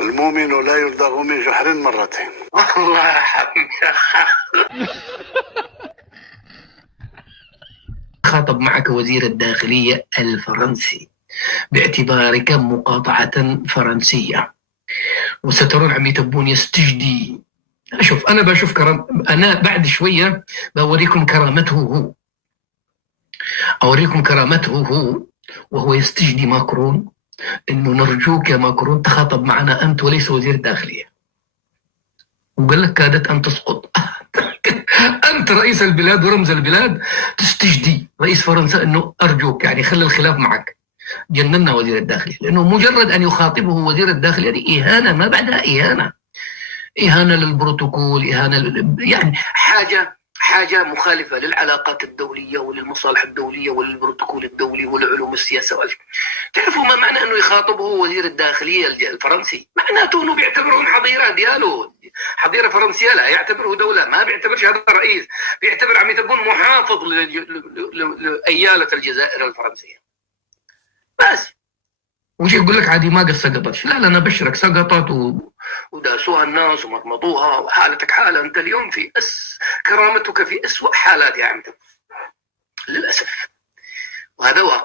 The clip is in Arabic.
المؤمن لا يلدغ من جحر مرتين. الله يرحمك. خاطب معك وزير الداخلية الفرنسي باعتبارك مقاطعة فرنسية، وسترون عم يتبون يستجدي. شوف أنا بشوف أنا بعد شوية بوريكم كرامته هو، أوريكم كرامته هو وهو يستجدي ماكرون، إنه نرجوك يا ماكرون تخاطب معنا أنت وليس وزير الداخلية. وقال لك كادت أن تسقط. أنت رئيس البلاد ورمز البلاد تستجدي رئيس فرنسا إنه أرجوك يعني خلي الخلاف معك. جننا وزير الداخلية، لأنه مجرد أن يخاطبه وزير الداخلية دي إهانة ما بعدها إهانة، إهانة للبروتوكول، إهانة يعني حاجة مخالفة للعلاقات الدولية وللمصالح الدولية وللبروتوكول الدولي ولعلوم السياسة. تعرفوا ما معنى أنه يخاطبه وزير الداخلية الفرنسي؟ معناته أنه بيعتبرهم حظيرة دياله، حظيرة فرنسية، لا يعتبره دولة، ما بيعتبرش هذا رئيس، بيعتبر عم يتبون محافظ لأيالة الجزائر الفرنسية بس. وش يقول لك عادي ما قد سقطتش؟ لا أنا بشرك سقطت وداسوها الناس ومطمطوها، وحالتك حالة، أنت اليوم في كرامتك في أسوأ حالات يا عم للأسف، وهذا واقع.